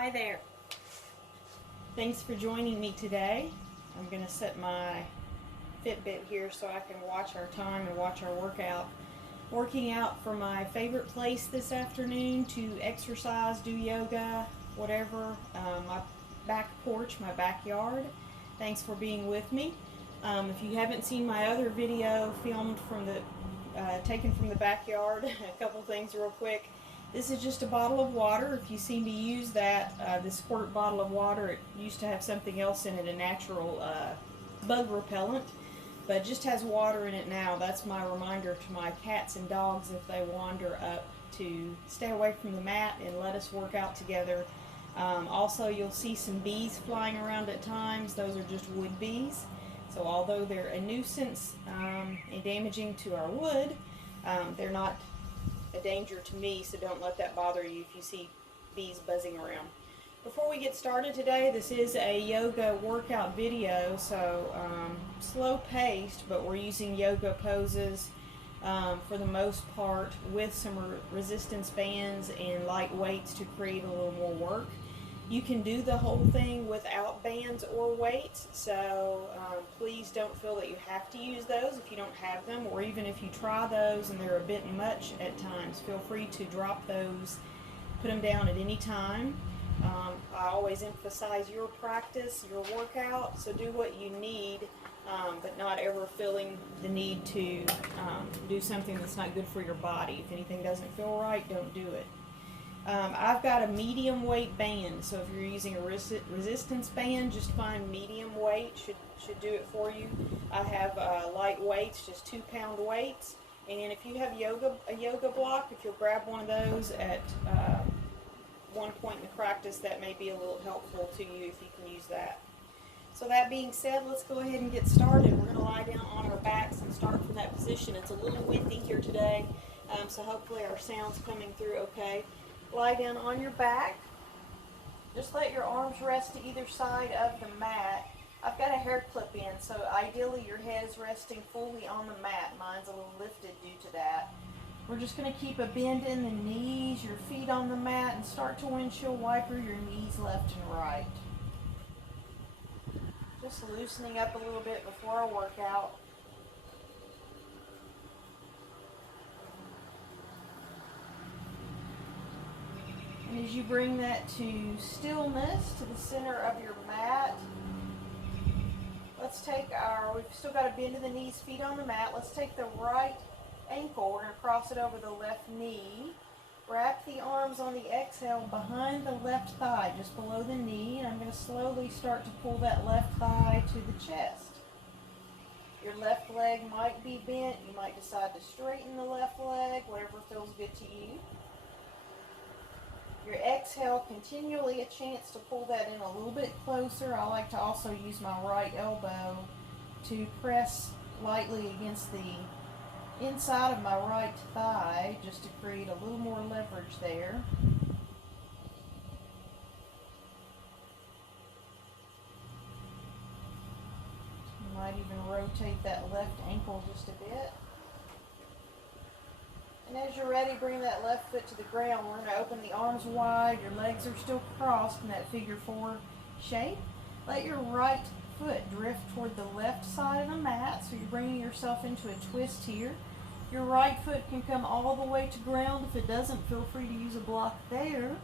Hi there. Thanks for joining me today. I'm going to set my Fitbit here so I can watch our time and watch our workout. Working out for my favorite place this afternoon to exercise, do yoga, whatever. My back porch, my backyard. Thanks for being with me. If you haven't seen my other video filmed from the taken from the backyard, a couple things real quick. This is just a bottle of water. If you see me use that, the squirt bottle of water, it used to have something else in it, a natural bug repellent, but it just has water in it now. That's my reminder to my cats and dogs if they wander up to stay away from the mat and let us work out together. Also, you'll see some bees flying around at times. Those are just wood bees. So although they're a nuisance and damaging to our wood, they're not a danger to me, so don't let that bother you if you see bees buzzing around. Before we get started today, this is a yoga workout video, so slow paced, but we're using yoga poses for the most part with some resistance bands and light weights to create a little more work. You can do the whole thing without bands or weights, so please don't feel that you have to use those if you don't have them, or even if you try those and they're a bit much at times, feel free to drop those, put them down at any time. I always emphasize your practice, your workout, so do what you need, but not ever feeling the need to do something that's not good for your body. If anything doesn't feel right, don't do it. I've got a medium weight band, so if you're using a resistance band, just find medium weight, should do it for you. I have light weights, just 2-pound weights, and if you have a yoga block, if you'll grab one of those at one point in the practice, that may be a little helpful to you if you can use that. So that being said, let's go ahead and get started. We're going to lie down on our backs and start from that position. It's a little windy here today, so hopefully our sound's coming through okay. Lie down on your back. Just let your arms rest to either side of the mat. I've got a hair clip in, so ideally your head is resting fully on the mat. Mine's a little lifted due to that. We're just going to keep a bend in the knees, your feet on the mat, and start to windshield wiper your knees left and right. Just loosening up a little bit before our workout. And as you bring that to stillness, to the center of your mat, let's take we've still got a bend in the knees, feet on the mat. Let's take the right ankle, we're going to cross it over the left knee. Wrap the arms on the exhale behind the left thigh, just below the knee, and I'm going to slowly start to pull that left thigh to the chest. Your left leg might be bent. You might decide to straighten the left leg, whatever feels good to you. Your exhale, continually a chance to pull that in a little bit closer. I like to also use my right elbow to press lightly against the inside of my right thigh just to create a little more leverage there. You might even rotate that left ankle just a bit. And as you're ready, bring that left foot to the ground. We're going to open the arms wide. Your legs are still crossed in that figure 4 shape. Let your right foot drift toward the left side of the mat, so you're bringing yourself into a twist here. Your right foot can come all the way to ground. If it doesn't, feel free to use a block there.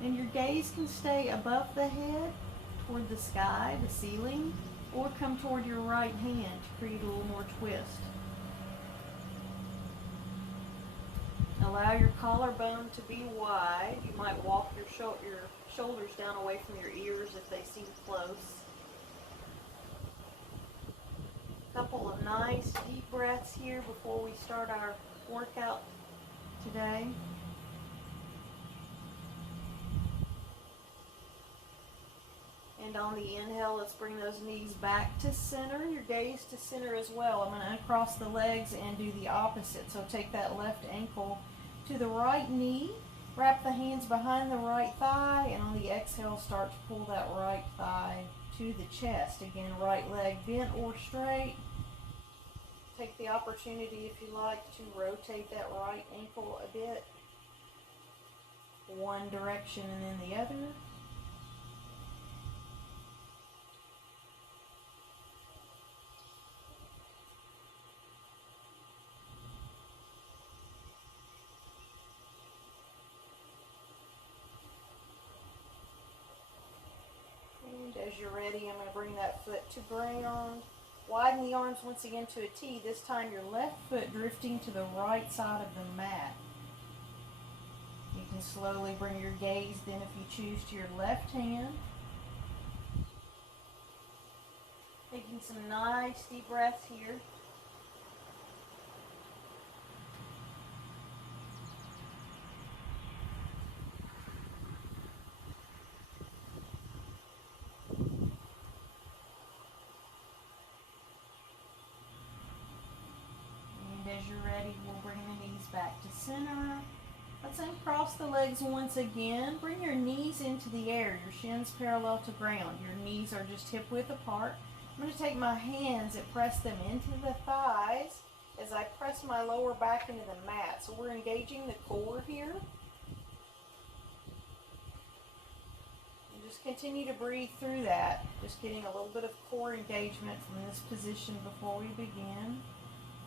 And your gaze can stay above the head, toward the sky, the ceiling, or come toward your right hand to create a little more twist. Allow your collarbone to be wide. You might walk your shoulders down away from your ears if they seem close. A couple of nice deep breaths here before we start our workout today. And on the inhale, let's bring those knees back to center, your gaze to center as well. I'm going to uncross the legs and do the opposite. So take that left ankle to the right knee, wrap the hands behind the right thigh, and on the exhale, start to pull that right thigh to the chest. Again, right leg bent or straight. Take the opportunity, if you like, to rotate that right ankle a bit. one direction and then the other. And as you're ready, I'm going to bring that foot to ground. Widen the arms once again to a T. This time your left foot drifting to the right side of the mat. You can slowly bring your gaze then, if you choose, to your left hand. Taking some nice deep breaths here. As you're ready, we'll bring the knees back to center. Let's uncross the legs once again. Bring your knees into the air, your shins parallel to ground. Your knees are just hip width apart. I'm going to take my hands and press them into the thighs as I press my lower back into the mat. So we're engaging the core here. And just continue to breathe through that. Just getting a little bit of core engagement from this position before we begin.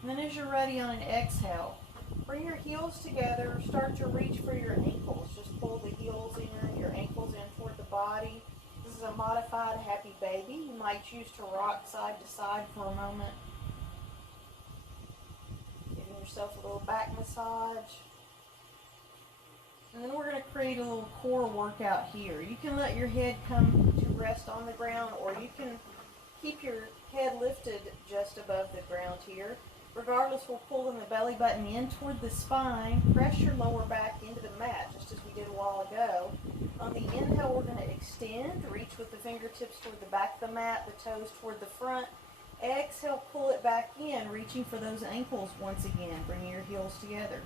And then as you're ready, on an exhale, bring your heels together, start to reach for your ankles. Just pull the heels in, your ankles in toward the body. This is a modified happy baby. You might choose to rock side to side for a moment. Giving yourself a little back massage. And then we're going to create a little core workout here. You can let your head come to rest on the ground, or you can keep your head lifted just above the ground here. Regardless, we're pulling the belly button in toward the spine. Press your lower back into the mat, just as we did a while ago. On the inhale, we're going to extend. Reach with the fingertips toward the back of the mat, the toes toward the front. Exhale, pull it back in, reaching for those ankles once again. Bring your heels together.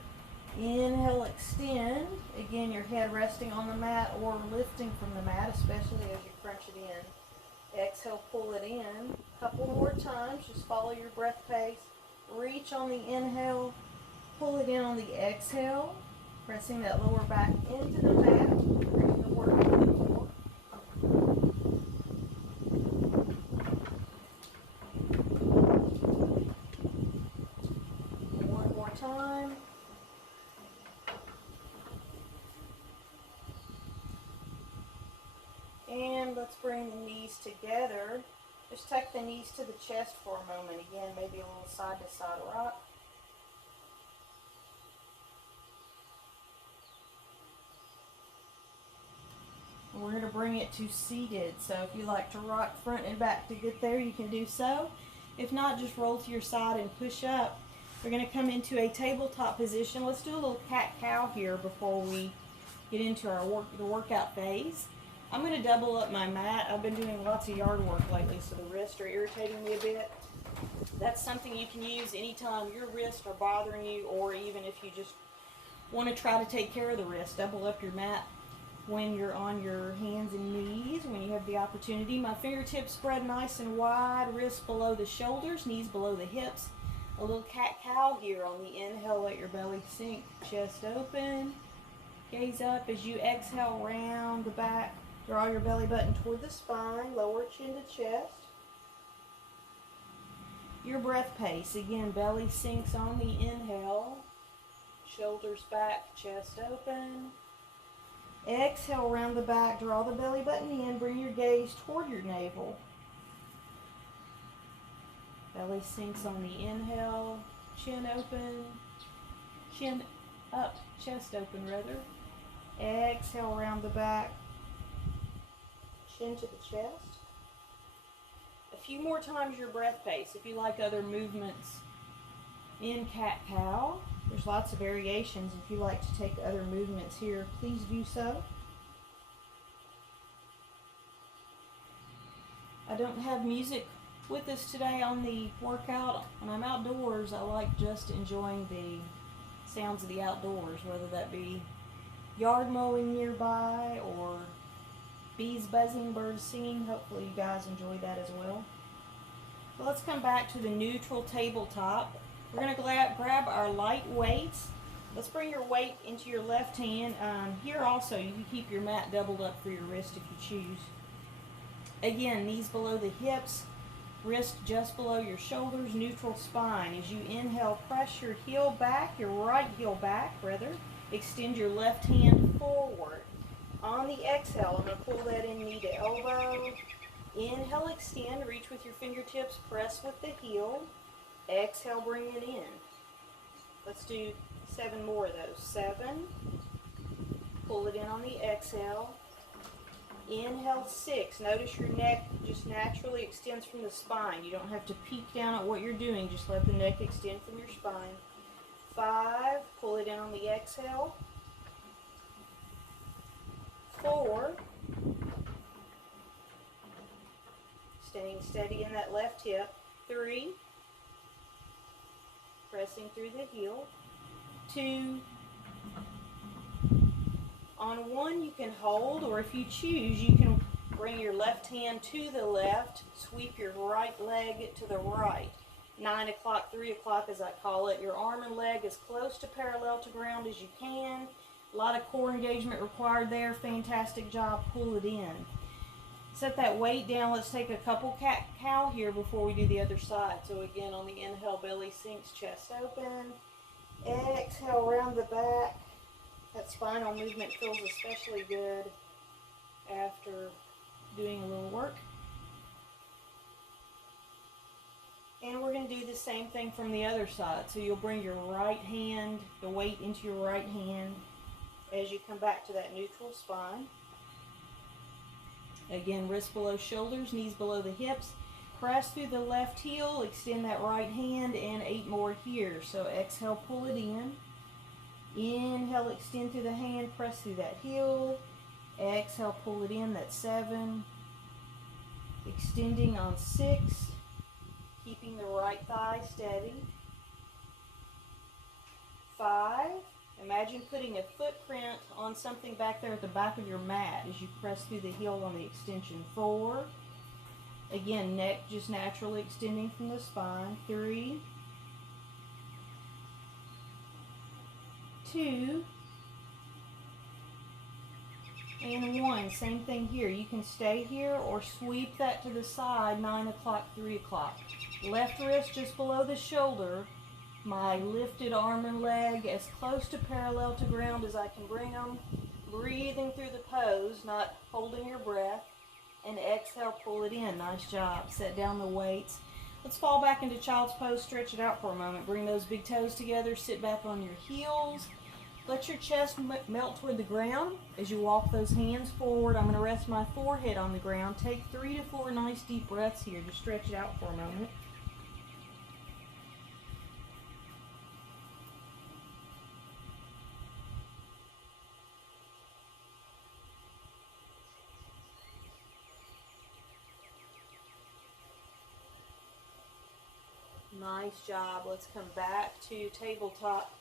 Inhale, extend. Again, your head resting on the mat or lifting from the mat, especially as you crunch it in. Exhale, pull it in. A couple more times. Just follow your breath pace. Reach on the inhale, pull it in on the exhale, pressing that lower back into the mat, bringing the work into the core. One more time. And let's bring the knees together. Just tuck the knees to the chest for a moment. Again, maybe a little side-to-side rock. We're going to bring it to seated. So if you like to rock front and back to get there, you can do so. If not, just roll to your side and push up. We're going to come into a tabletop position. Let's do a little cat-cow here before we get into our the workout phase. I'm going to double up my mat. I've been doing lots of yard work lately, so the wrists are irritating me a bit. That's something you can use anytime your wrists are bothering you, or even if you just want to try to take care of the wrist. Double up your mat when you're on your hands and knees, when you have the opportunity. My fingertips spread nice and wide, wrists below the shoulders, knees below the hips. A little cat-cow here. On the inhale, let your belly sink, chest open. Gaze up. As you exhale, round the back. Draw your belly button toward the spine, lower chin to chest. Your breath pace. Again, belly sinks on the inhale. Shoulders back, chest open. Exhale, round the back. Draw the belly button in. Bring your gaze toward your navel. Belly sinks on the inhale. Chin open. Chin up. Chest open, rather. Exhale, round the back. Chin to the chest. A few more times your breath pace. If you like other movements in cat-cow, there's lots of variations. If you like to take other movements here, please do so. I don't have music with us today on the workout. When I'm outdoors, I like just enjoying the sounds of the outdoors, whether that be yard mowing nearby or bees buzzing, birds singing. Hopefully you guys enjoy that as well. So let's come back to the neutral tabletop. We're going to grab our light weights. Let's bring your weight into your left hand. Here also, you can keep your mat doubled up for your wrist if you choose. Again, knees below the hips, wrist just below your shoulders, neutral spine. As you inhale, press your heel back, your right heel back, rather. Extend your left hand forward. On the exhale, I'm going to pull that in knee to elbow. Inhale, extend, reach with your fingertips, press with the heel. Exhale, bring it in. Let's do 7 more of those. 7. Pull it in on the exhale. Inhale, 6. Notice your neck just naturally extends from the spine. You don't have to peek down at what you're doing. Just let the neck extend from your spine. 5. Pull it in on the exhale. 4. Staying steady in that left hip. 3. Pressing through the heel. 2. On 1 you can hold, or if you choose, you can bring your left hand to the left, sweep your right leg to the right. 9 o'clock, 3 o'clock as I call it. Your arm and leg as close to parallel to ground as you can. A lot of core engagement required there. Fantastic job. Pull it in. Set that weight down. Let's take a couple cat-cow here before we do the other side. So again, on the inhale, belly sinks, chest open. Exhale, round the back. That spinal movement feels especially good after doing a little work. And we're going to do the same thing from the other side. So you'll bring your right hand, the weight into your right hand as you come back to that neutral spine. Again, wrists below shoulders, knees below the hips. Press through the left heel, extend that right hand, and 8 more here. So exhale, pull it in. Inhale, extend through the hand, press through that heel. Exhale, pull it in, that's 7. Extending on 6. Keeping the right thigh steady. 5. Imagine putting a footprint on something back there at the back of your mat as you press through the heel on the extension. 4. Again, neck just naturally extending from the spine. 3. 2. And 1. Same thing here. You can stay here or sweep that to the side. 9 o'clock, 3 o'clock. Left wrist just below the shoulder. My lifted arm and leg as close to parallel to ground as I can bring them. Breathing through the pose, not holding your breath. And exhale, pull it in. Nice job. Set down the weights. Let's fall back into child's pose. Stretch it out for a moment. Bring those big toes together. Sit back on your heels. Let your chest melt toward the ground as you walk those hands forward. I'm going to rest my forehead on the ground. Take 3 to 4 nice deep breaths here. Just stretch it out for a moment. Nice job. Let's come back to tabletop.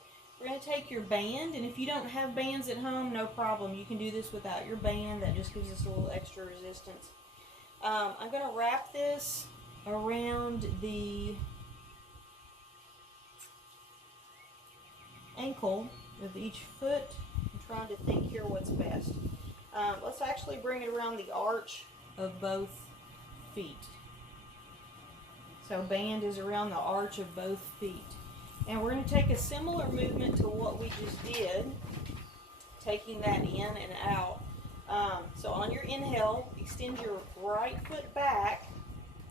We're going to take your band, and if you don't have bands at home, no problem. You can do this without your band. That just gives us a little extra resistance. I'm going to wrap this around the ankle of each foot. I'm trying to think here what's best. Let's actually bring it around the arch of both feet. So band is around the arch of both feet. And we're going to take a similar movement to what we just did, taking that in and out. So on your inhale, extend your right foot back,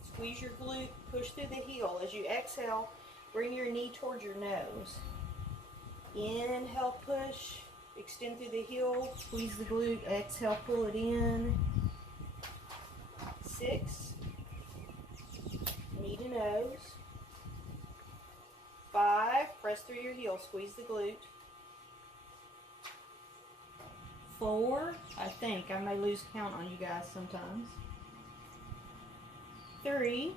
squeeze your glute, push through the heel. As you exhale, bring your knee towards your nose. Inhale, push, extend through the heel, squeeze the glute, exhale, pull it in. 6, knee to nose. 5, press through your heel, squeeze the glute. 4, I think, I may lose count on you guys sometimes. 3,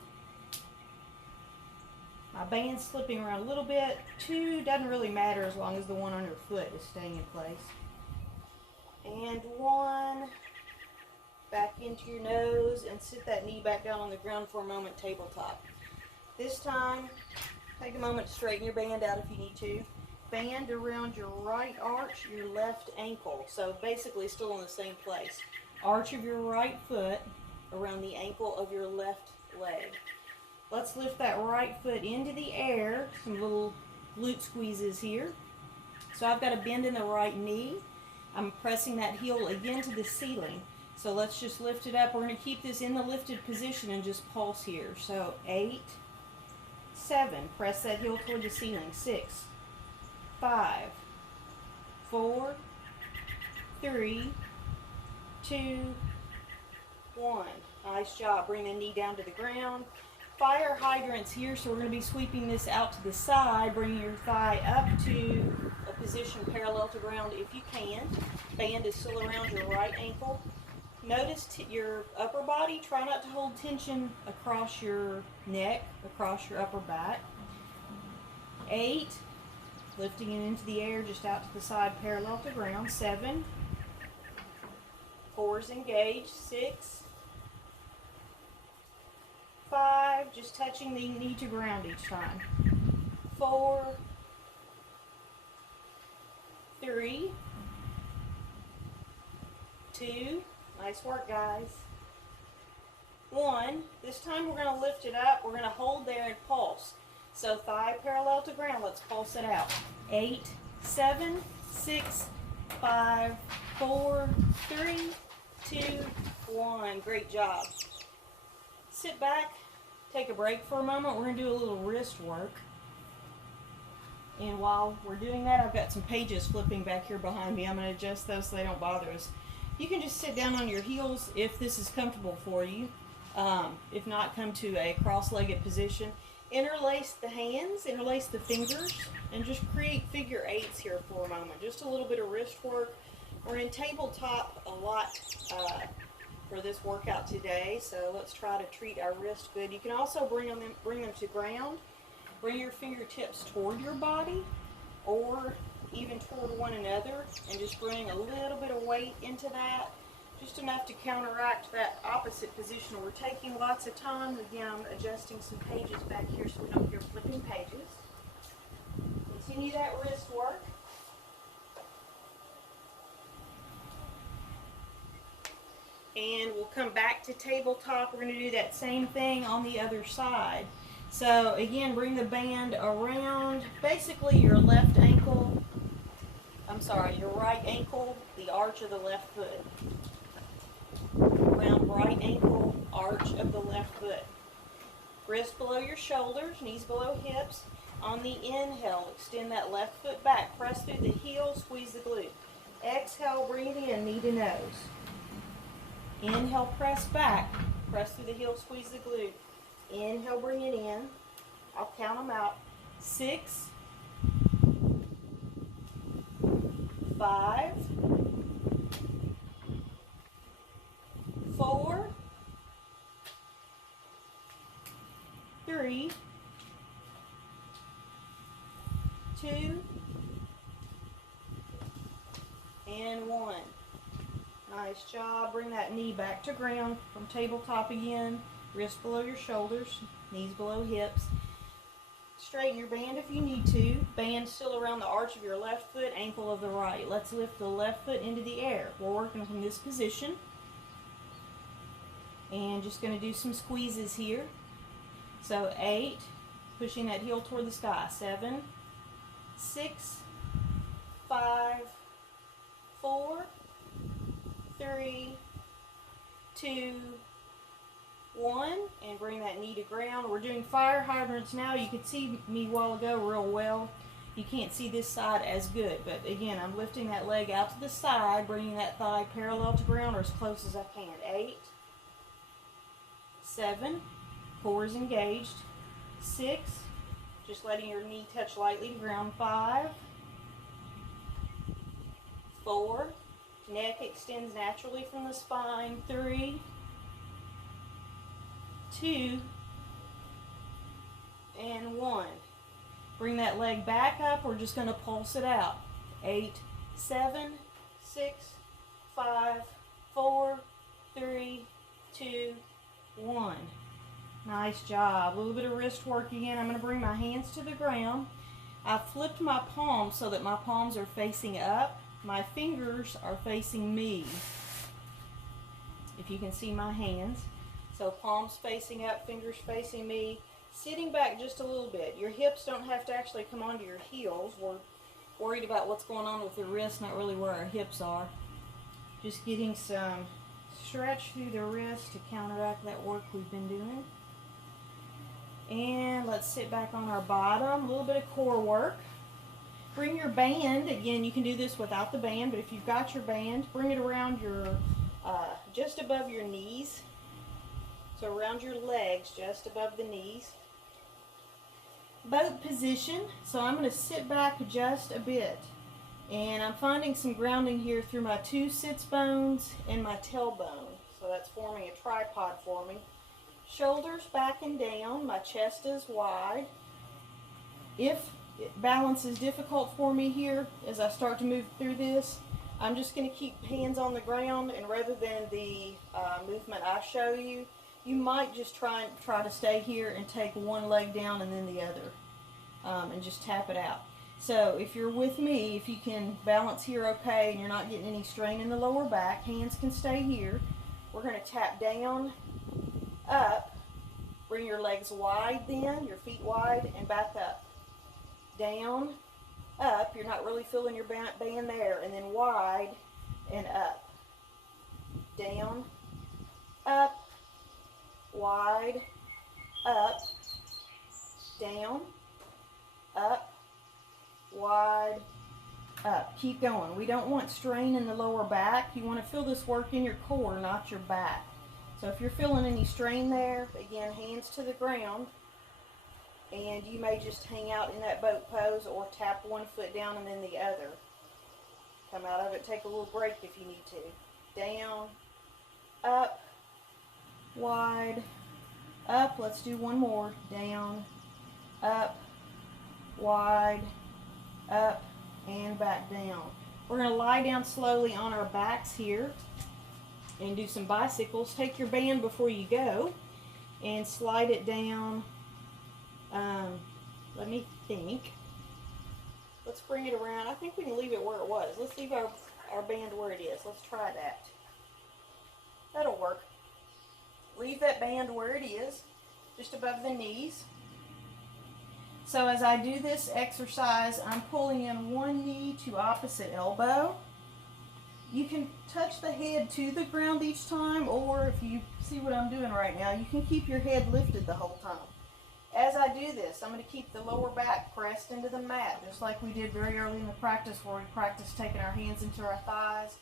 my band's slipping around a little bit. 2, doesn't really matter as long as the one on your foot is staying in place. And 1, back into your nose and sit that knee back down on the ground for a moment, tabletop. This time, take a moment to straighten your band out if you need to. band around your right arch, your left ankle. So basically still in the same place. Arch of your right foot around the ankle of your left leg. Let's lift that right foot into the air. Some little glute squeezes here. So I've got a bend in the right knee. I'm pressing that heel again to the ceiling. So let's just lift it up. We're going to keep this in the lifted position and just pulse here. So 8, 7. Press that heel toward the ceiling. 6, 5, 4, 3, 2, 1. Nice job. Bring the knee down to the ground. Fire hydrants here, so we're going to be sweeping this out to the side, bringing your thigh up to a position parallel to ground if you can. Band is still around your right ankle. Notice your upper body. Try not to hold tension across your neck, across your upper back. 8, lifting it into the air, just out to the side, parallel to ground. 7, 4 is engaged. 6, 5, just touching the knee to ground each time. 4, 3, 2, nice work guys. 1, this time we're going to lift it up, we're going to hold there and pulse. So thigh parallel to ground, let's pulse it out. 8, 7, 6, 5, 4, 3, 2, 1, great job. Sit back, take a break for a moment. We're going to do a little wrist work. And while we're doing that, I've got some pages flipping back here behind me. I'm going to adjust those so they don't bother us. You can just sit down on your heels if this is comfortable for you. If not, come to a cross-legged position. Interlace the hands, interlace the fingers, and just create figure eights here for a moment. Just a little bit of wrist work. We're in tabletop a lot for this workout today, so let's try to treat our wrist good. You can also bring them to ground. Bring your fingertips toward your body or even toward one another, and just bring a little bit of weight into that, just enough to counteract that opposite position. We're taking lots of time. Again, I'm adjusting some pages back here so we don't hear flipping pages. Continue that wrist work. And we'll come back to tabletop. We're going to do that same thing on the other side. So again, bring the band around basically your left ankle, your right ankle, the arch of the left foot. Around right ankle, arch of the left foot. Wrists below your shoulders, knees below hips. On the inhale, extend that left foot back. Press through the heel, squeeze the glute. Exhale, bring it in, knee to nose. Inhale, press back. Press through the heel, squeeze the glute. Inhale, bring it in. I'll count them out. 6, 5, 4, 3, 2, and 1. Nice job. Bring that knee back to ground from tabletop again. Wrists below your shoulders, knees below hips. Straighten your band if you need to. Band still around the arch of your left foot, ankle of the right. Let's lift the left foot into the air. We're working from this position. And just going to do some squeezes here. So 8, pushing that heel toward the sky. 7, 6, 5, 4, 3, 2, 1, and bring that knee to ground. We're doing fire hydrants now. You could see me a while ago real well. You can't see this side as good, but again, I'm lifting that leg out to the side, bringing that thigh parallel to ground or as close as I can. 8, 7, 4 is engaged. 6, just letting your knee touch lightly to ground. 5, 4, neck extends naturally from the spine. 3, 2, and 1. Bring that leg back up. We're just going to pulse it out. 8, 7, 6, 5, 4, 3, 2, 1. Nice job. A little bit of wrist work again. I'm going to bring my hands to the ground. I flipped my palms so that my palms are facing up. My fingers are facing me. If you can see my hands. So palms facing up, fingers facing me. Sitting back just a little bit. Your hips don't have to actually come onto your heels. We're worried about what's going on with the wrists, not really where our hips are. Just getting some stretch through the wrist to counteract that work we've been doing. And let's sit back on our bottom. A little bit of core work. Bring your band. Again, you can do this without the band, but if you've got your band, bring it around your, just above your knees. So around your legs, just above the knees. Boat position. So I'm going to sit back just a bit. And I'm finding some grounding here through my two sits bones and my tailbone. So that's forming a tripod for me. Shoulders back and down. My chest is wide. If balance is difficult for me here as I start to move through this, I'm just going to keep hands on the ground, and rather than the movement I show you, you might just try to stay here and take one leg down and then the other, and just tap it out. So if you're with me, if you can balance here okay and you're not getting any strain in the lower back, hands can stay here. We're going to tap down, up, bring your legs wide then, your feet wide, and back up. Down, up, you're not really feeling your band there, and then wide and up. Down, up, wide, up, down, up, wide, up. Keep going. We don't want strain in the lower back. You want to feel this work in your core, not your back. So if you're feeling any strain there, again, hands to the ground, and you may just hang out in that boat pose or tap one foot down and then the other. Come out of it, take a little break if you need to. Down, up, wide, up. Let's do one more. Down, up, wide, up, and back down. We're going to lie down slowly on our backs here and do some bicycles. Take your band before you go and slide it down. Let me think. Let's bring it around. I think we can leave it where it was. Let's leave our band where it is. Let's try that. That'll work. Leave that band where it is, just above the knees. So as I do this exercise, I'm pulling in one knee to opposite elbow. You can touch the head to the ground each time, or if you see what I'm doing right now, you can keep your head lifted the whole time. As I do this, I'm going to keep the lower back pressed into the mat, just like we did very early in the practice where we practiced taking our hands into our thighs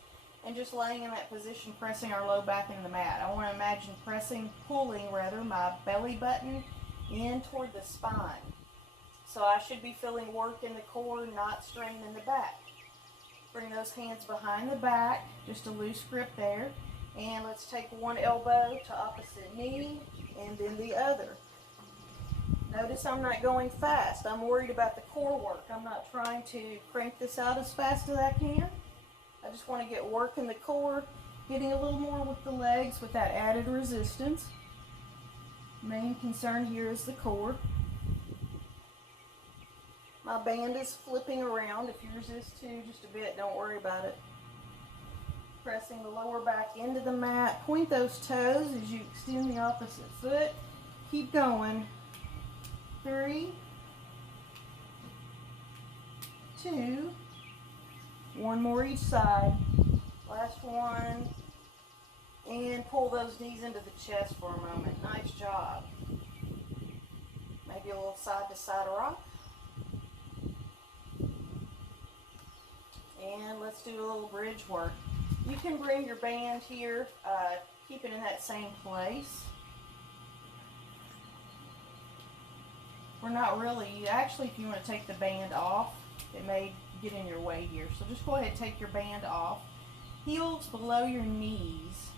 and just laying in that position, pressing our low back into the mat. I want to imagine pulling my belly button in toward the spine. So I should be feeling work in the core, not strain in the back. Bring those hands behind the back, just a loose grip there. And let's take one elbow to opposite knee and then the other. Notice I'm not going fast. I'm worried about the core work. I'm not trying to crank this out as fast as I can. I just want to get work in the core, getting a little more with the legs with that added resistance. Main concern here is the core. My band is flipping around. If yours is too, just a bit, don't worry about it. Pressing the lower back into the mat. Point those toes as you extend the opposite foot. Keep going. 3, 2, one more each side. Last one. And pull those knees into the chest for a moment. Nice job. Maybe a little side to side rock. And let's do a little bridge work. You can bring your band here, keep it in that same place. We're not really, actually if you want to take the band off, it may get in your way here. So just go ahead and take your band off. Heels below your knees.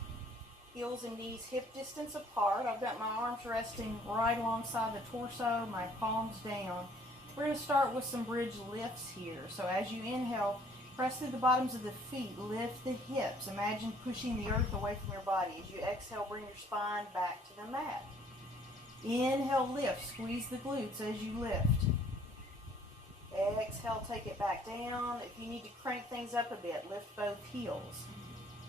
Heels and knees hip distance apart. I've got my arms resting right alongside the torso, my palms down. We're going to start with some bridge lifts here. So as you inhale, press through the bottoms of the feet, lift the hips. Imagine pushing the earth away from your body. As you exhale, bring your spine back to the mat. Inhale, lift, squeeze the glutes as you lift. Exhale, take it back down. If you need to crank things up a bit, lift both heels.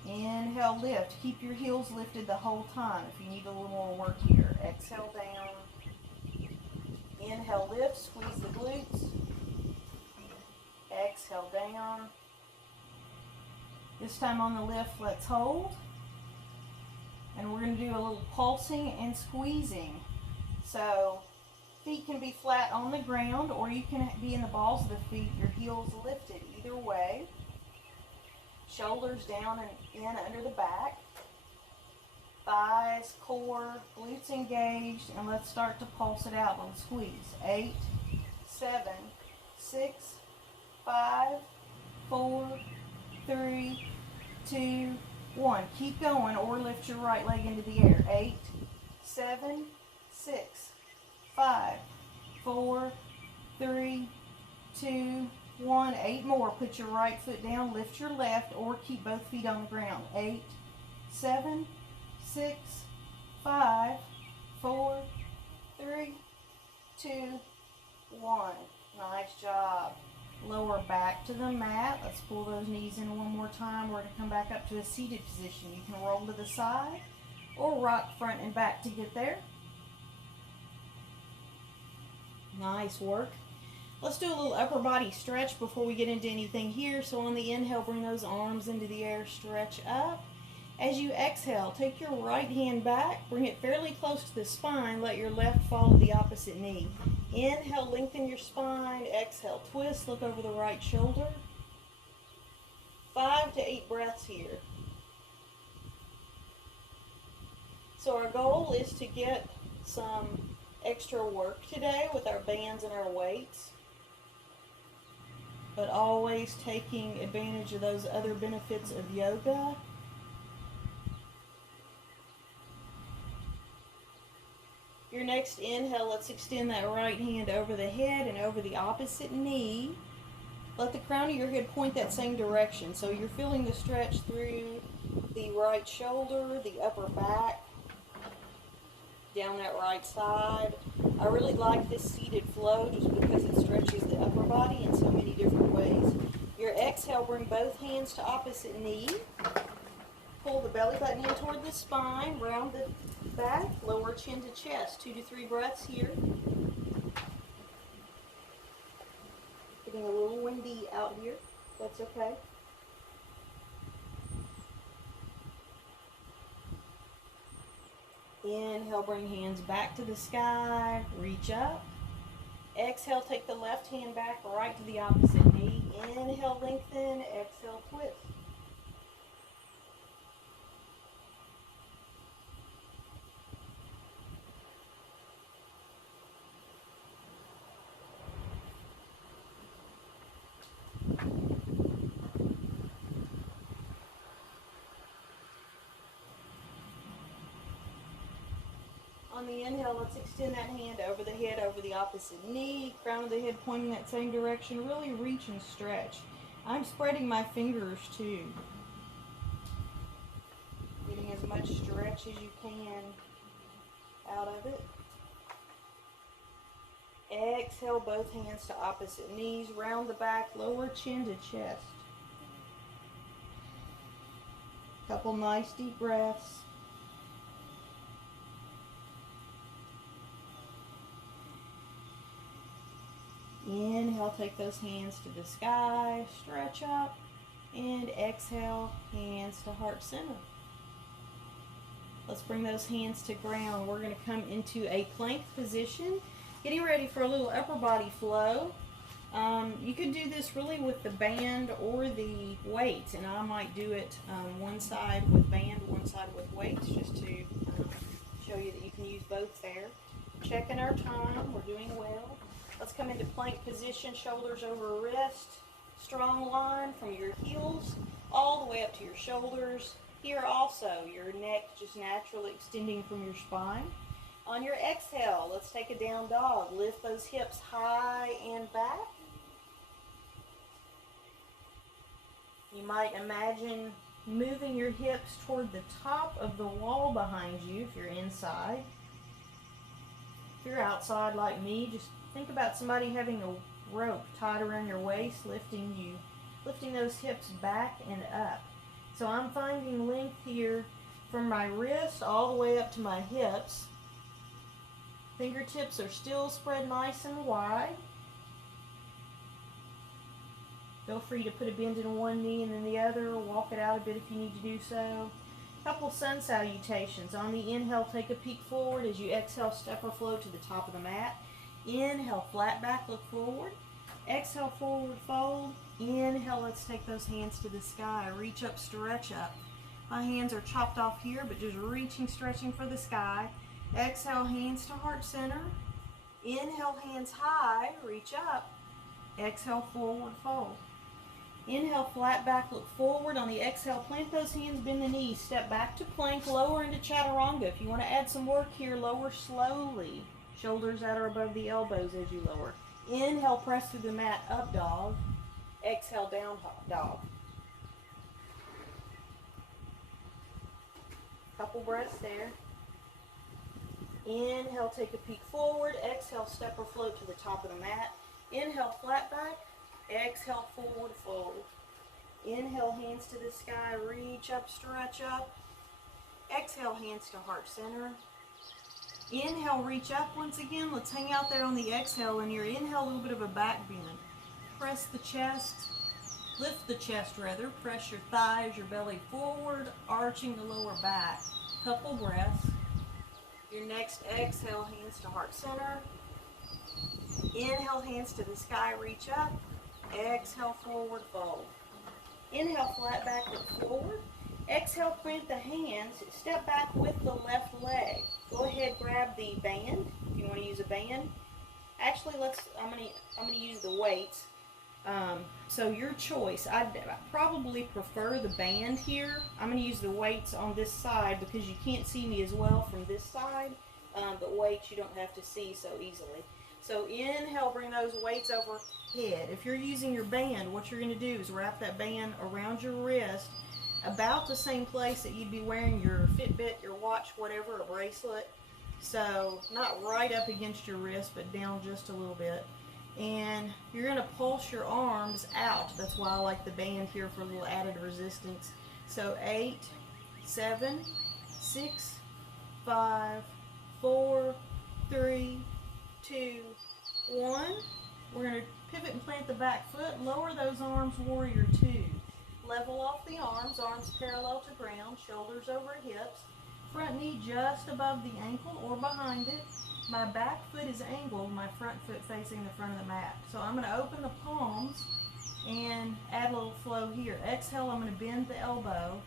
Inhale, lift. Keep your heels lifted the whole time if you need a little more work here. Exhale, down. Inhale, lift. Squeeze the glutes. Exhale, down. This time on the lift, let's hold. And we're going to do a little pulsing and squeezing. So feet can be flat on the ground, or you can be in the balls of the feet, your heels lifted. Either way. Shoulders down and in under the back. Thighs, core, glutes engaged, and let's start to pulse it out. Let's squeeze. 8, 7, 6, 5, 4, 3, 2, 1. Keep going, or lift your right leg into the air. 8, 7, 6, 5, 4, 3, 2, 1. 8 more. Put your right foot down, lift your left, or keep both feet on the ground. 8, 7, 6, 5, 4, 3, 2, 1. Nice job. Lower back to the mat. Let's pull those knees in one more time. We're going to come back up to a seated position. You can roll to the side or rock front and back to get there. Nice work. Let's do a little upper body stretch before we get into anything here. So on the inhale, bring those arms into the air, stretch up. As you exhale, take your right hand back, bring it fairly close to the spine, let your left follow the opposite knee. Inhale, lengthen your spine. Exhale, twist, look over the right shoulder. 5 to 8 breaths here. So our goal is to get some extra work today with our bands and our weights, but always taking advantage of those other benefits of yoga. Your next inhale, let's extend that right hand over the head and over the opposite knee. Let the crown of your head point that same direction. So you're feeling the stretch through the right shoulder, the upper back, down that right side. I really like this seated flow just because it stretches the upper body in so many different ways. Your exhale, bring both hands to opposite knee. Pull the belly button in toward the spine, round the back, lower chin to chest. 2 to 3 breaths here. Getting a little windy out here. That's okay. Inhale, bring hands back to the sky, reach up. Exhale, take the left hand back, right to the opposite knee. Inhale, lengthen. Exhale, twist. On the inhale, let's extend that hand over the head, over the opposite knee, crown of the head pointing that same direction. Really reach and stretch. I'm spreading my fingers too. Getting as much stretch as you can out of it. Exhale, both hands to opposite knees, round the back, lower chin to chest. Couple nice deep breaths. Inhale, take those hands to the sky, stretch up, and exhale, hands to heart center. Let's bring those hands to ground. We're going to come into a plank position, getting ready for a little upper body flow. You could do this really with the band or the weights, and I might do it one side with band, one side with weights, just to show you that you can use both there. Checking our time, we're doing well. Let's come into plank position, shoulders over wrist, strong line from your heels all the way up to your shoulders. Here also, your neck just naturally extending from your spine. On your exhale, let's take a down dog. Lift those hips high and back. You might imagine moving your hips toward the top of the wall behind you if you're inside. If you're outside like me, just think about somebody having rope tied around your waist, lifting those hips back and up. So I'm finding length here from my wrist all the way up to my hips. Fingertips are still spread nice and wide. Feel free to put a bend in one knee and then the other, or walk it out a bit if you need to do so. Couple sun salutations. On the inhale, take a peek forward. As you exhale, step or float to the top of the mat. Inhale, flat back, look forward. Exhale, forward fold. Inhale, let's take those hands to the sky. Reach up, stretch up. My hands are chopped off here, but just reaching, stretching for the sky. Exhale, hands to heart center. Inhale, hands high, reach up. Exhale, forward fold. Inhale, flat back, look forward. On the exhale, plant those hands, bend the knees. Step back to plank, lower into chaturanga. If you want to add some work here, lower slowly. Shoulders that are above the elbows as you lower. Inhale, press through the mat, up dog. Exhale, down dog. Couple breaths there. Inhale, take a peek forward. Exhale, step or float to the top of the mat. Inhale, flat back. Exhale, forward fold. Inhale, hands to the sky. Reach up, stretch up. Exhale, hands to heart center. Inhale, reach up once again. Let's hang out there on the exhale. And your inhale, a little bit of a back bend. Press the chest. Lift the chest rather. Press your thighs, your belly forward, arching the lower back. Couple breaths. Your next exhale, hands to heart center. Inhale, hands to the sky, reach up. Exhale, forward fold. Inhale, flat back, look forward. Exhale, plant the hands. Step back with the left leg. Go ahead, grab the band if you want to use a band. Actually, I'm gonna use the weights. So your choice. I probably prefer the band here. I'm going to use the weights on this side because you can't see me as well from this side. But weights you don't have to see so easily. So inhale, bring those weights overhead. If you're using your band, what you're going to do is wrap that band around your wrist, about the same place that you'd be wearing your Fitbit, your watch, whatever, a bracelet. So not right up against your wrist, but down just a little bit. And you're going to pulse your arms out. That's why I like the band here for a little added resistance. So 8, 7, 6, 5, 4, 3, 2, 1. We're going to pivot and plant the back foot. Lower those arms, warrior 2. Level off the arms, arms parallel to ground, shoulders over hips. Front knee just above the ankle or behind it. My back foot is angled, my front foot facing the front of the mat. So I'm going to open the palms and add a little flow here. Exhale, I'm going to bend the elbow.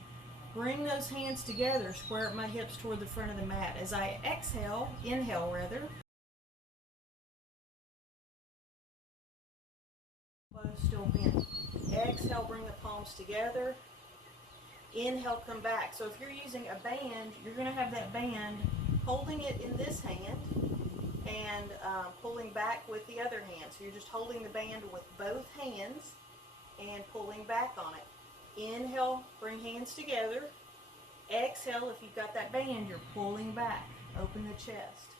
Bring those hands together, square up my hips toward the front of the mat. As I exhale, inhale rather. Elbow still bent. Exhale, bring the palms together. Inhale, come back. So if you're using a band, you're going to have that band holding it in this hand and pulling back with the other hand. So you're just holding the band with both hands and pulling back on it. Inhale, bring hands together. Exhale, if you've got that band, you're pulling back. Open the chest.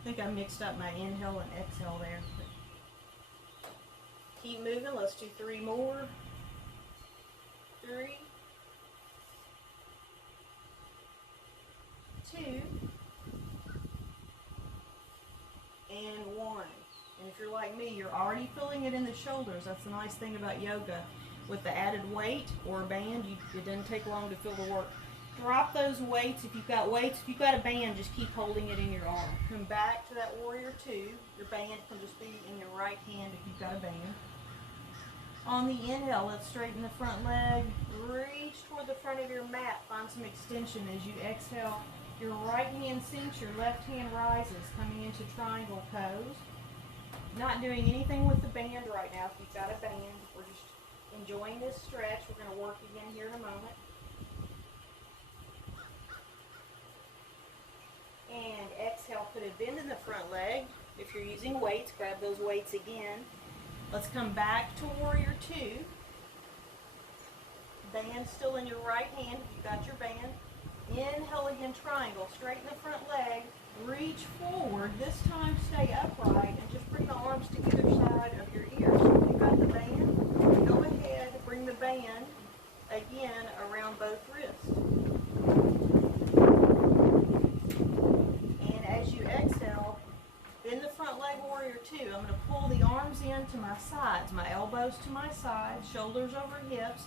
I think I mixed up my inhale and exhale there. Keep moving. Let's do 3 more. 3, 2, and 1. And if you're like me, you're already feeling it in the shoulders. That's the nice thing about yoga. With the added weight or a band, it doesn't take long to feel the work. Drop those weights if you've got weights. If you've got a band, just keep holding it in your arm. Come back to that warrior 2. Your band can just be in your right hand if you've got a band. On the inhale, let's straighten the front leg. Reach toward the front of your mat. Find some extension as you exhale. Your right hand sinks, your left hand rises, coming into triangle pose. Not doing anything with the band right now. If you've got a band, we're just enjoying this stretch. We're going to work again here in a moment. And exhale, put a bend in the front leg. If you're using weights, grab those weights again. Let's come back to warrior 2. Band still in your right hand if you've got your band. Inhale again, triangle. Straighten the front leg. Reach reach forward, this time stay upright, and just bring the arms to either side of your ear. So if you've got the band, go ahead, bring the band again around both wrists. And as you exhale, bend the front leg warrior two. I'm going to pull the arms in to my sides, my elbows to my sides, shoulders over hips.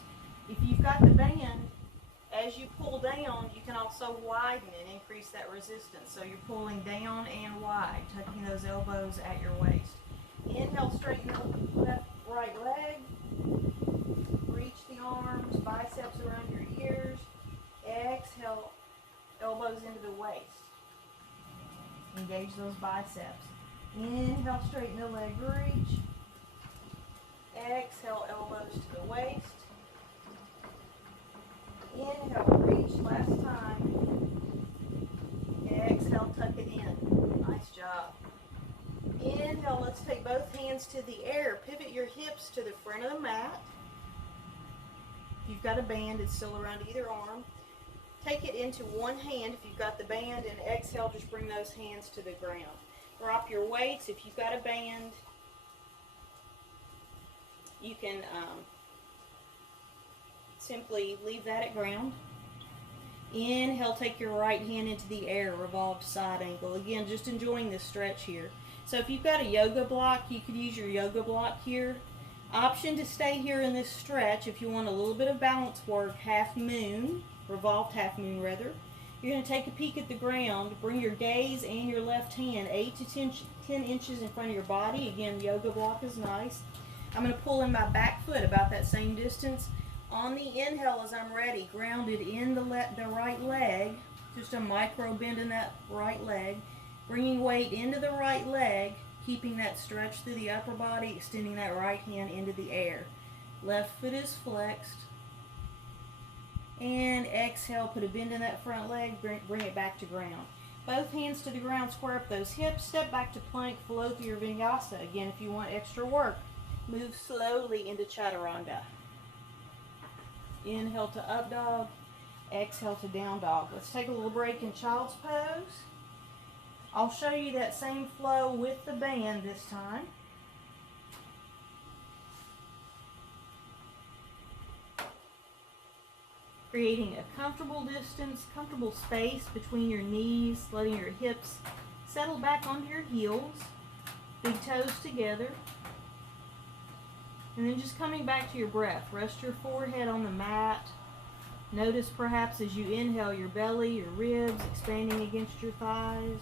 If you've got the band, as you pull down, you can also widen and increase that resistance. So you're pulling down and wide, tucking those elbows at your waist. Inhale, straighten the left, right leg. Reach the arms, biceps around your ears. Exhale, elbows into the waist. Engage those biceps. Inhale, straighten the leg, reach. Exhale, elbows to the waist. Inhale, reach, last time. Exhale, tuck it in. Nice job. Inhale, let's take both hands to the air. Pivot your hips to the front of the mat. If you've got a band, it's still around either arm. Take it into one hand if you've got the band, and exhale, just bring those hands to the ground. Drop your weights. If you've got a band, you can simply leave that at ground. Inhale, take your right hand into the air, revolved side angle. Again, just enjoying this stretch here. So if you've got a yoga block, you could use your yoga block here. Option to stay here in this stretch if you want a little bit of balance work, half moon, revolved half moon rather. You're going to take a peek at the ground, bring your gaze and your left hand 8 to 10 inches in front of your body. Again, yoga block is nice. I'm going to pull in my back foot about that same distance. On the inhale, as I'm ready, grounded in the right leg, just a micro bend in that right leg, bringing weight into the right leg, keeping that stretch through the upper body, extending that right hand into the air. Left foot is flexed. And exhale, put a bend in that front leg, bring it back to ground. Both hands to the ground, square up those hips, step back to plank, flow through your vinyasa. Again, if you want extra work, move slowly into chaturanga. Inhale to up dog, exhale to down dog. Let's take a little break in child's pose. I'll show you that same flow with the band this time. Creating a comfortable distance, comfortable space between your knees, letting your hips settle back onto your heels, big toes together. And then just coming back to your breath. Rest your forehead on the mat. Notice perhaps as you inhale your belly, your ribs expanding against your thighs.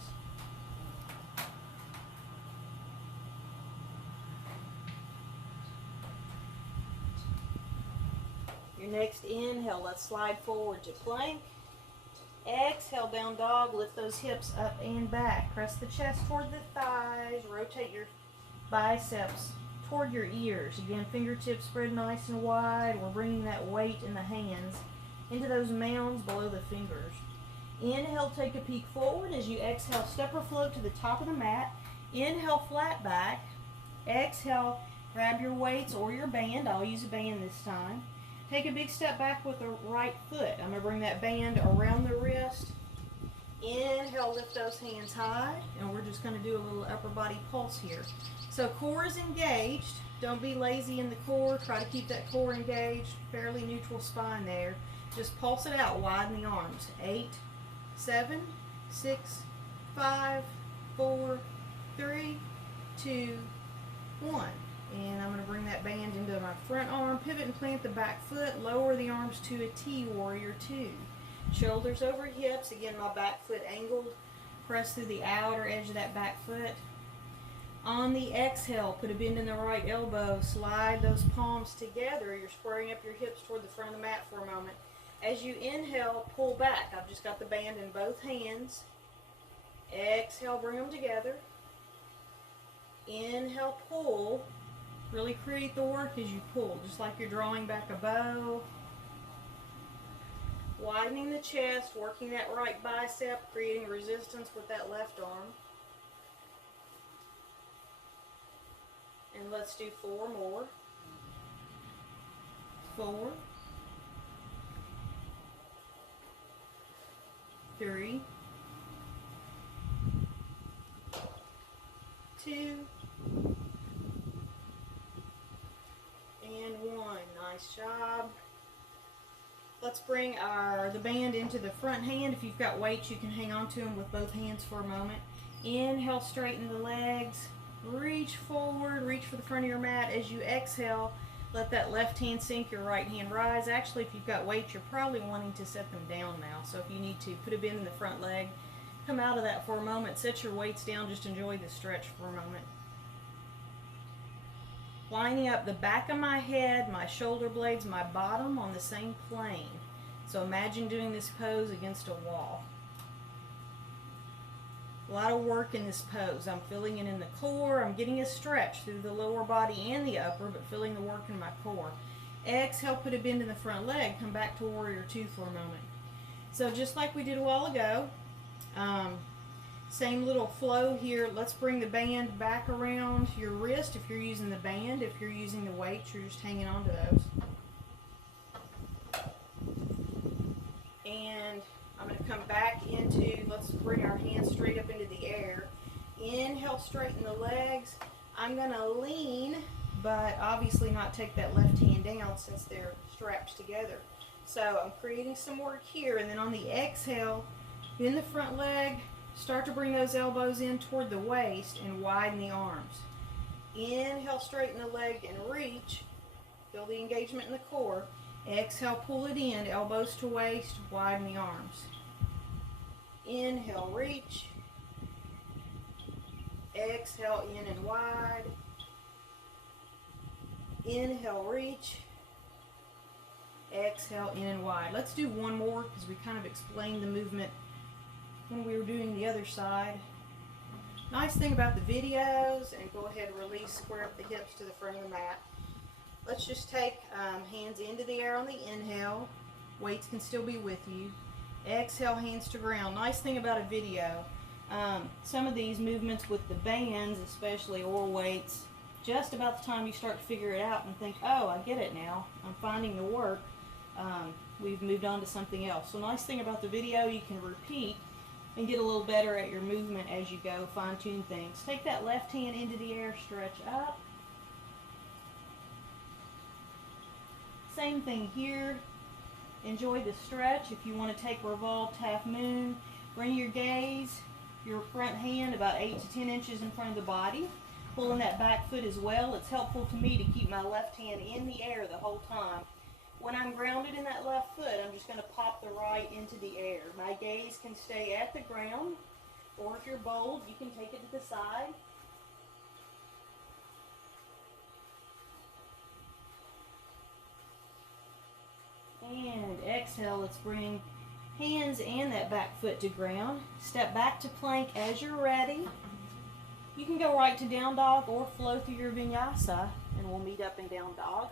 Your next inhale, let's slide forward to plank. Exhale, down dog. Lift those hips up and back. Press the chest toward the thighs. Rotate your biceps toward your ears. Again, fingertips spread nice and wide. We're bringing that weight in the hands into those mounds below the fingers. Inhale, take a peek forward. As you exhale, step or float to the top of the mat. Inhale, flat back. Exhale, grab your weights or your band. I'll use a band this time. Take a big step back with the right foot. I'm going to bring that band around the wrist. Inhale, lift those hands high, and we're just going to do a little upper body pulse here. So core is engaged. Don't be lazy in the core. Try to keep that core engaged. Fairly neutral spine there. Just pulse it out. Widen the arms. 8, 7, 6, 5, 4, 3, 2, 1. And I'm going to bring that band into my front arm. Pivot and plant the back foot. Lower the arms to a T, warrior 2. Shoulders over hips. Again, my back foot angled. Press through the outer edge of that back foot. On the exhale, put a bend in the right elbow. Slide those palms together. You're squaring up your hips toward the front of the mat for a moment. As you inhale, pull back. I've just got the band in both hands. Exhale, bring them together. Inhale, pull. Really create the work as you pull, just like you're drawing back a bow. Widening the chest, working that right bicep, creating resistance with that left arm. And let's do 4 more. 4, 3, 2, and 1. Nice job. Let's bring the band into the front hand. If you've got weights, you can hang on to them with both hands for a moment. Inhale, straighten the legs. Reach forward, reach for the front of your mat. As you exhale, let that left hand sink, your right hand rise. Actually, if you've got weights, you're probably wanting to set them down now. So if you need to, put a bend in the front leg. Come out of that for a moment. Set your weights down. Just enjoy the stretch for a moment. Lining up the back of my head, my shoulder blades, my bottom on the same plane. So imagine doing this pose against a wall. A lot of work in this pose. I'm feeling it in the core. I'm getting a stretch through the lower body and the upper, but feeling the work in my core. Exhale, put a bend in the front leg. Come back to Warrior 2 for a moment. So just like we did a while ago, same little flow here. Let's bring the band back around your wrist if you're using the band. If you're using the weights, you're just hanging on to those. And I'm going to come back into, let's bring our hands straight up into the air. Inhale, straighten the legs. I'm going to lean, but obviously not take that left hand down since they're strapped together. So I'm creating some work here, and then on the exhale, bend the front leg, start to bring those elbows in toward the waist and widen the arms. Inhale, straighten the leg and reach. Feel the engagement in the core. Exhale, pull it in, elbows to waist, widen the arms. Inhale, reach. Exhale, in and wide. Inhale, reach. Exhale, in and wide. Let's do one more because we kind of explained the movement when we were doing the other side. Nice thing about the videos, and go ahead and release, square up the hips to the front of the mat. Let's just take hands into the air on the inhale. Weights can still be with you. Exhale, hands to ground. Nice thing about a video, some of these movements with the bands especially, or weights, just about the time you start to figure it out and think, oh, I get it now, I'm finding the work, we've moved on to something else. So nice thing about the video, you can repeat and get a little better at your movement as you go, fine-tune things. Take that left hand into the air, stretch up. Same thing here. Enjoy the stretch. If you want to take revolved half moon, bring your gaze, your front hand about 8 to 10 inches in front of the body. Pulling that back foot as well. It's helpful to me to keep my left hand in the air the whole time. When I'm grounded in that left foot, I'm just going to pop the right into the air. My gaze can stay at the ground, or if you're bold, you can take it to the side. And exhale, let's bring hands and that back foot to ground. Step back to plank as you're ready. You can go right to down dog or flow through your vinyasa, and we'll meet up in down dog.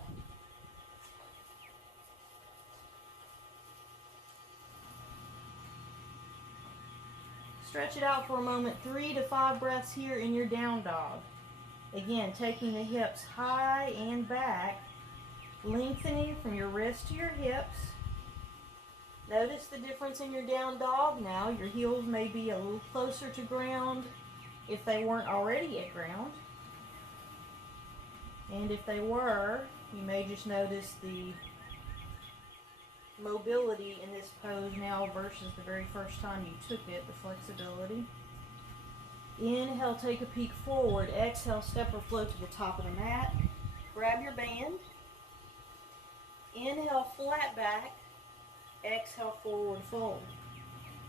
Stretch it out for a moment, 3 to 5 breaths here in your down dog. Again, taking the hips high and back, lengthening from your wrist to your hips. Notice the difference in your down dog now. Your heels may be a little closer to ground if they weren't already at ground. And if they were, you may just notice the mobility in this pose now versus the very first time you took it, the flexibility. Inhale, take a peek forward. Exhale, step or float to the top of the mat. Grab your band. Inhale, flat back. Exhale, forward fold.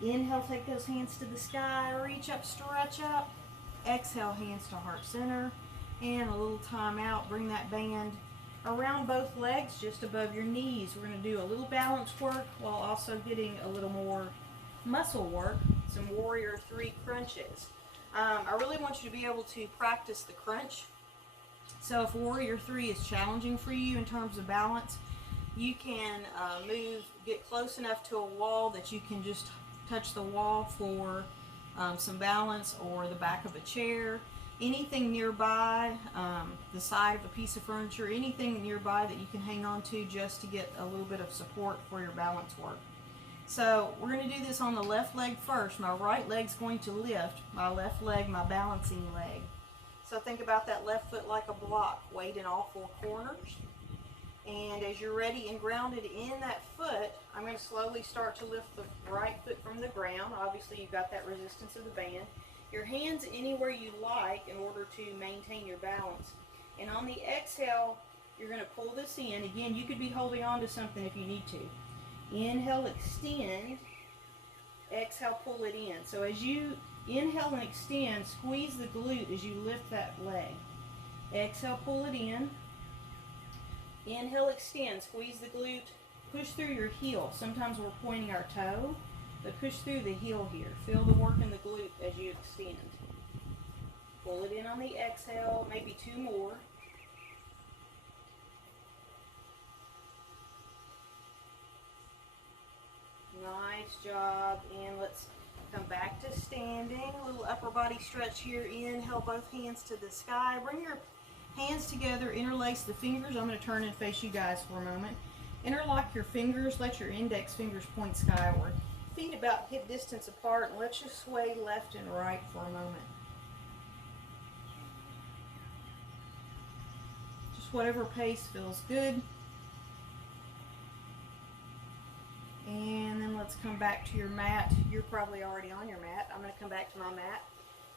Inhale, take those hands to the sky. Reach up, stretch up. Exhale, hands to heart center. And a little time out. Bring that band around both legs, just above your knees. We're going to do a little balance work while also getting a little more muscle work, some Warrior 3 crunches. I really want you to be able to practice the crunch. So if Warrior 3 is challenging for you in terms of balance, you can get close enough to a wall that you can just touch the wall for some balance, or the back of a chair. Anything nearby, the side of a piece of furniture, anything nearby that you can hang on to just to get a little bit of support for your balance work. So we're going to do this on the left leg first. My right leg's going to lift, my left leg, my balancing leg. So think about that left foot like a block, weight in all four corners. And as you're ready and grounded in that foot, I'm going to slowly start to lift the right foot from the ground. Obviously, you've got that resistance of the band. Your hands anywhere you like in order to maintain your balance. And on the exhale, you're going to pull this in. Again, you could be holding on to something if you need to. Inhale, extend. Exhale, pull it in. So as you inhale and extend, squeeze the glute as you lift that leg. Exhale, pull it in. Inhale, extend, squeeze the glute, push through your heel. Sometimes we're pointing our toe, but push through the heel here. Feel the work in the glute as you extend. Pull it in on the exhale, maybe two more. Nice job. And let's come back to standing. A little upper body stretch here. Inhale, both hands to the sky. Bring your hands together, interlace the fingers. I'm going to turn and face you guys for a moment. Interlock your fingers, let your index fingers point skyward. Feet about hip distance apart, and let's just sway left and right for a moment. Just whatever pace feels good. And then let's come back to your mat. You're probably already on your mat. I'm going to come back to my mat.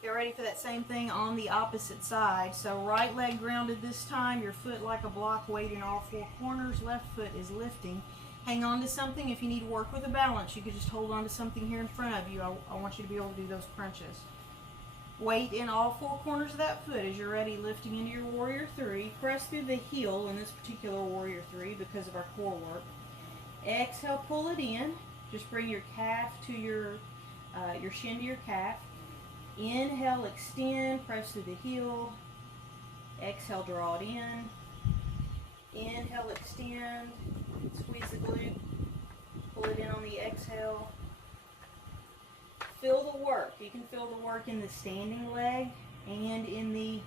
Get ready for that same thing on the opposite side. So right leg grounded this time, your foot like a block, weight in all four corners, left foot is lifting. Hang on to something. If you need to work with a balance, you could just hold on to something here in front of you. I want you to be able to do those crunches. Weight in all four corners of that foot as you're ready, lifting into your warrior three. Press through the heel in this particular warrior three because of our core work. Exhale, pull it in. Just bring your calf to your shin to your calf. Inhale, extend, press through the heel. Exhale, draw it in. Inhale, extend, squeeze the glute. Pull it in on the exhale. Feel the work. You can feel the work in the standing leg and in the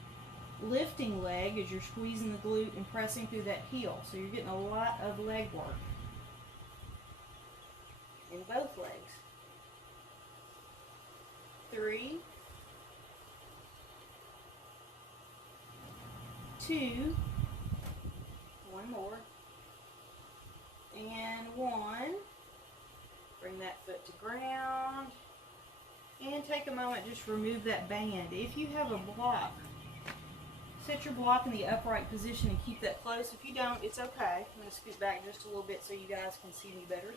lifting leg as you're squeezing the glute and pressing through that heel. So you're getting a lot of leg work in both legs. 3, 2, one more, and 1. Bring that foot to ground, and take a moment, just remove that band. If you have a block, set your block in the upright position and keep that close. If you don't, it's okay. I'm going to scoot back just a little bit so you guys can see me better.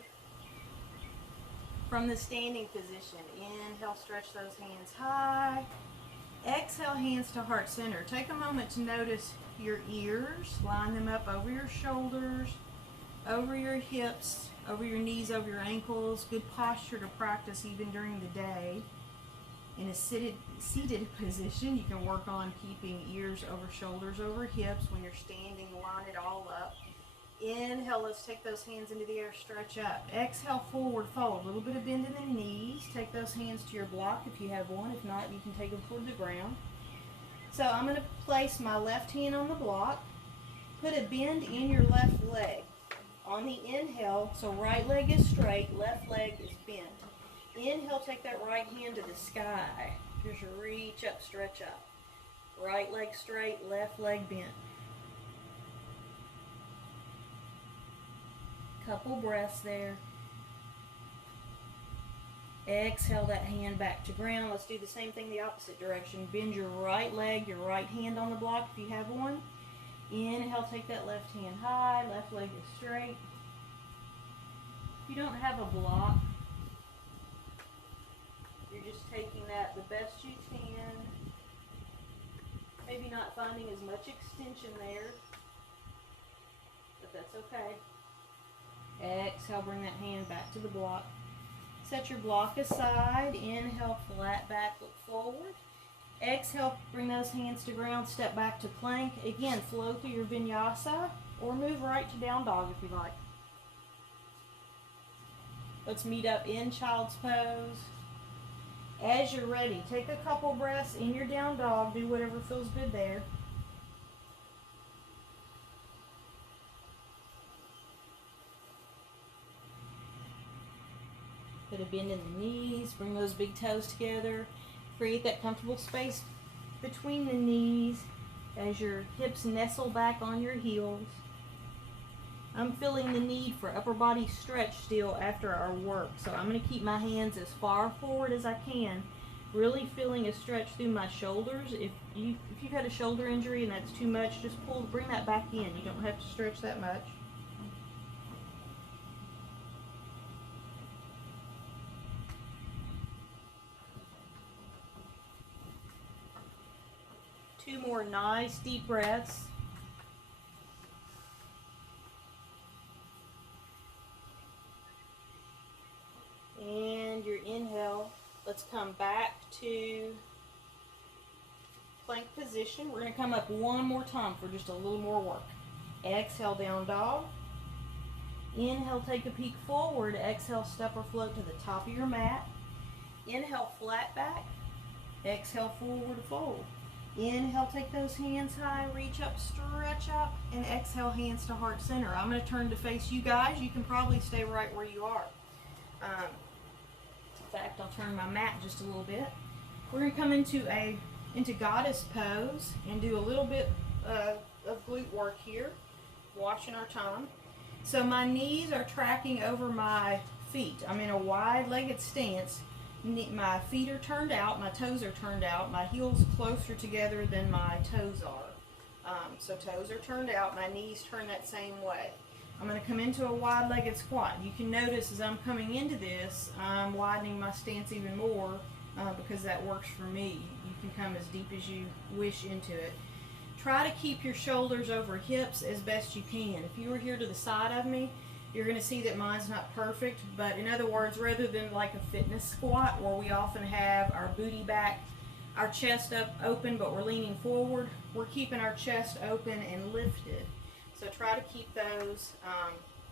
From the standing position, inhale, stretch those hands high. Exhale, hands to heart center. Take a moment to notice your ears. Line them up over your shoulders, over your hips, over your knees, over your ankles. Good posture to practice even during the day. In a seated position, you can work on keeping ears over shoulders, over hips. When you're standing, line it all up. Inhale, let's take those hands into the air, stretch up. Exhale, forward fold. A little bit of bend in the knees. Take those hands to your block if you have one. If not, you can take them toward the ground. So I'm going to place my left hand on the block. Put a bend in your left leg. On the inhale, so right leg is straight, left leg is bent. Inhale, take that right hand to the sky. Here's your reach up, stretch up. Right leg straight, left leg bent. Couple breaths there. Exhale that hand back to ground. Let's do the same thing the opposite direction. Bend your right leg, your right hand on the block if you have one. Inhale, take that left hand high, left leg is straight. If you don't have a block, you're just taking that the best you can. Maybe not finding as much extension there, but that's okay. Exhale, bring that hand back to the block. Set your block aside. Inhale, flat back, look forward. Exhale, bring those hands to ground, step back to plank. Again, flow through your vinyasa or move right to down dog if you like. Let's meet up in child's pose. As you're ready, take a couple breaths in your down dog. Do whatever feels good there. Put a bend in the knees, bring those big toes together, create that comfortable space between the knees as your hips nestle back on your heels. I'm feeling the need for upper body stretch still after our work, so I'm going to keep my hands as far forward as I can, really feeling a stretch through my shoulders. If you've had a shoulder injury and that's too much, just bring that back in. You don't have to stretch that much. Two more nice deep breaths. And your inhale. Let's come back to plank position. We're going to come up one more time for just a little more work. Exhale, down dog. Inhale, take a peek forward. Exhale, step or float to the top of your mat. Inhale, flat back. Exhale, forward fold. Inhale, take those hands high, reach up, stretch up, and exhale, hands to heart center. I'm going to turn to face you guys. You can probably stay right where you are. In fact, I'll turn my mat just a little bit. We're going to come into goddess pose and do a little bit of glute work here, washing our time. So my knees are tracking over my feet. I'm in a wide-legged stance. My feet are turned out, my toes are turned out, my heels closer together than my toes are. So toes are turned out, my knees turn that same way. I'm going to come into a wide-legged squat. You can notice as I'm coming into this, I'm widening my stance even more because that works for me. You can come as deep as you wish into it. Try to keep your shoulders over hips as best you can. If you were here to the side of me, you're going to see that mine's not perfect, but in other words, rather than like a fitness squat where we often have our booty back, our chest up open, but we're leaning forward, we're keeping our chest open and lifted. So try to keep those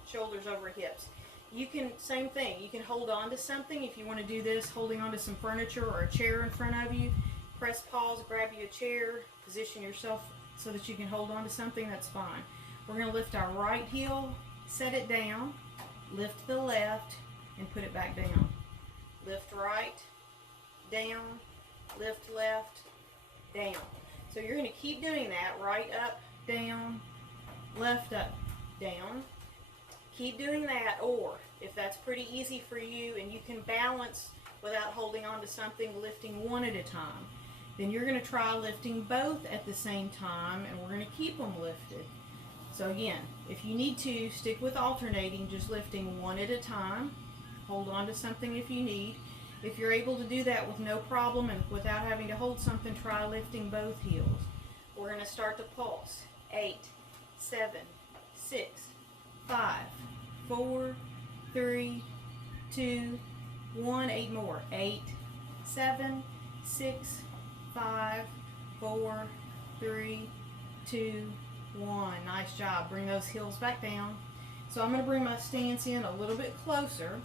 shoulders over hips. You can, same thing, you can hold on to something if you want to do this, holding on to some furniture or a chair in front of you. Press pause, grab you a chair, position yourself so that you can hold on to something, that's fine. We're going to lift our right heel, set it down, lift the left, and put it back down. Lift right, down, lift left, down. So you're going to keep doing that, right up, down, left up, down. Keep doing that, or if that's pretty easy for you and you can balance without holding on to something, lifting one at a time, then you're going to try lifting both at the same time, and we're going to keep them lifted. So again, if you need to, stick with alternating, just lifting one at a time. Hold on to something if you need. If you're able to do that with no problem and without having to hold something, try lifting both heels. We're going to start the pulse. 8, 7, 6, 5, 4, 3, 2, 1. 8 more. 8, 7, 6, 5, 4, 3, 2, 1. Nice job. Bring those heels back down. So I'm going to bring my stance in a little bit closer.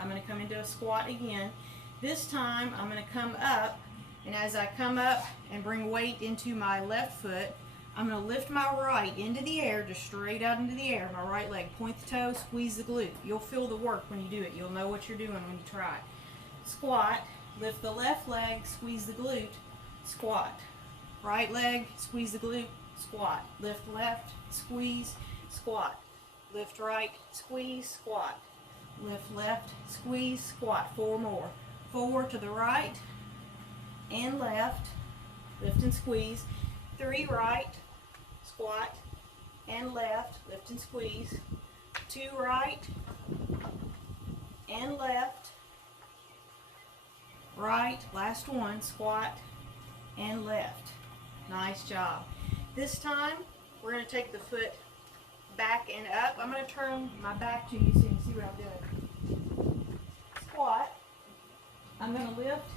I'm going to come into a squat again. This time I'm going to come up, and as I come up and bring weight into my left foot, I'm going to lift my right into the air, just straight out into the air. My right leg, point the toe, squeeze the glute. You'll feel the work when you do it. You'll know what you're doing when you try. Squat, lift the left leg, squeeze the glute, squat. Right leg, squeeze the glute, squat. Lift left, squeeze, squat. Lift right, squeeze, squat. Lift left, squeeze, squat. 4 more. 4 to the right and left. Lift and squeeze. 3 right, squat and left. Lift and squeeze. 2 right and left. Right, last one, squat and left. Nice job. This time, we're going to take the foot back and up. I'm going to turn my back to you so you can see what I'm doing. Squat. I'm going to lift,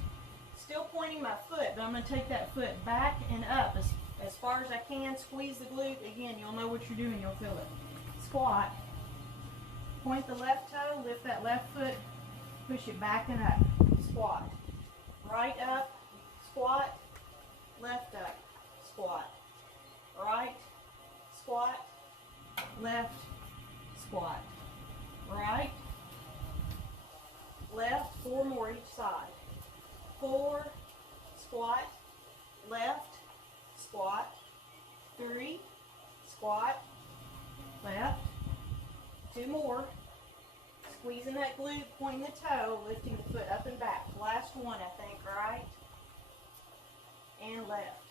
still pointing my foot, but I'm going to take that foot back and up as far as I can. Squeeze the glute. Again, you'll know what you're doing. You'll feel it. Squat. Point the left toe, lift that left foot, push it back and up. Squat. Right up, squat, left up, squat. Right, squat, left, squat. Right, left, 4 more each side. 4, squat, 2 more. Squeezing that glute, pointing the toe, lifting the foot up and back. Last one, I think, right? And left.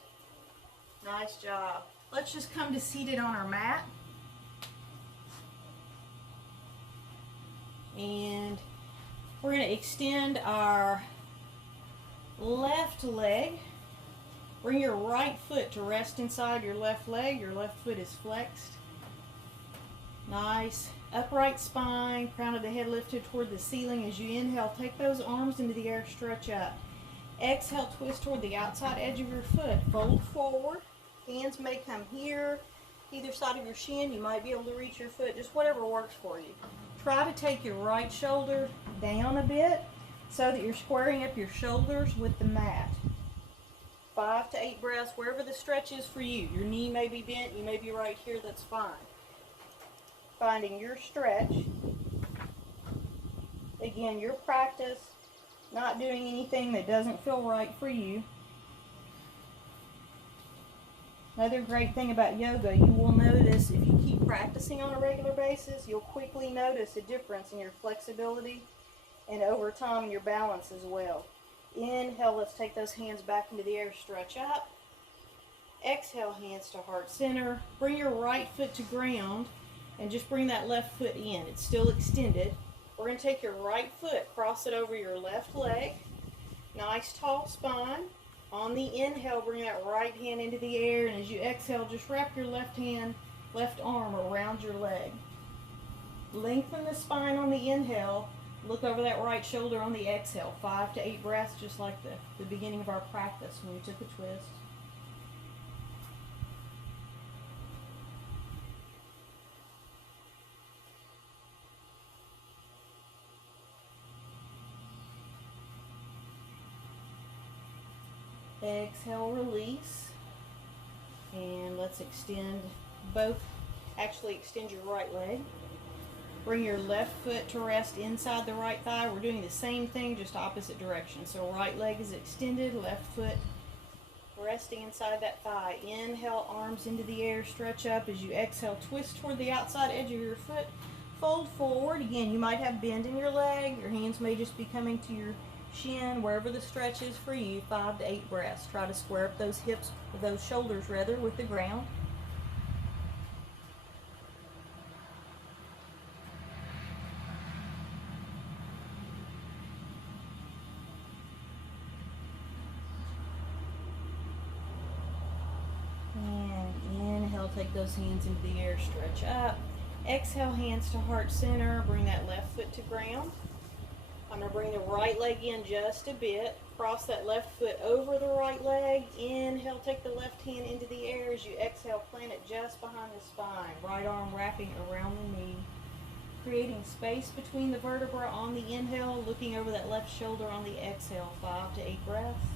Nice job. Let's just come to seated on our mat. And we're going to extend our left leg. Bring your right foot to rest inside your left leg. Your left foot is flexed. Nice. Upright spine, crown of the head lifted toward the ceiling. As you inhale, take those arms into the air, stretch up. Exhale, twist toward the outside edge of your foot. Fold forward. Hands may come here, either side of your shin. You might be able to reach your foot, just whatever works for you. Try to take your right shoulder down a bit so that you're squaring up your shoulders with the mat. 5 to 8 breaths, wherever the stretch is for you. Your knee may be bent, you may be right here, that's fine. Finding your stretch. Again, your practice, not doing anything that doesn't feel right for you. Another great thing about yoga, you will notice if you keep practicing on a regular basis, you'll quickly notice a difference in your flexibility and over time your balance as well. Inhale, let's take those hands back into the air, stretch up. Exhale, hands to heart center. Bring your right foot to ground and just bring that left foot in. It's still extended. We're going to take your right foot, cross it over your left leg. Nice tall spine. On the inhale, bring that right hand into the air, and as you exhale, just wrap your left arm around your leg. Lengthen the spine on the inhale. Look over that right shoulder on the exhale. 5 to 8 breaths, just like the beginning of our practice when we took a twist. Exhale, release. And let's extend extend your right leg. Bring your left foot to rest inside the right thigh. We're doing the same thing, just opposite direction. So right leg is extended, left foot resting inside that thigh. Inhale, arms into the air, stretch up. As you exhale, twist toward the outside edge of your foot. Fold forward. Again, you might have bend in your leg. Your hands may just be coming to your shin, wherever the stretch is for you. 5 to 8 breaths. Try to square up those hips, those shoulders rather, with the ground. And inhale, take those hands into the air, stretch up. Exhale, hands to heart center. Bring that left foot to ground. I'm going to bring the right leg in just a bit. Cross that left foot over the right leg. Inhale, take the left hand into the air. As you exhale, plant it just behind the spine. Right arm wrapping around the knee. Creating space between the vertebrae on the inhale. Looking over that left shoulder on the exhale. 5 to 8 breaths.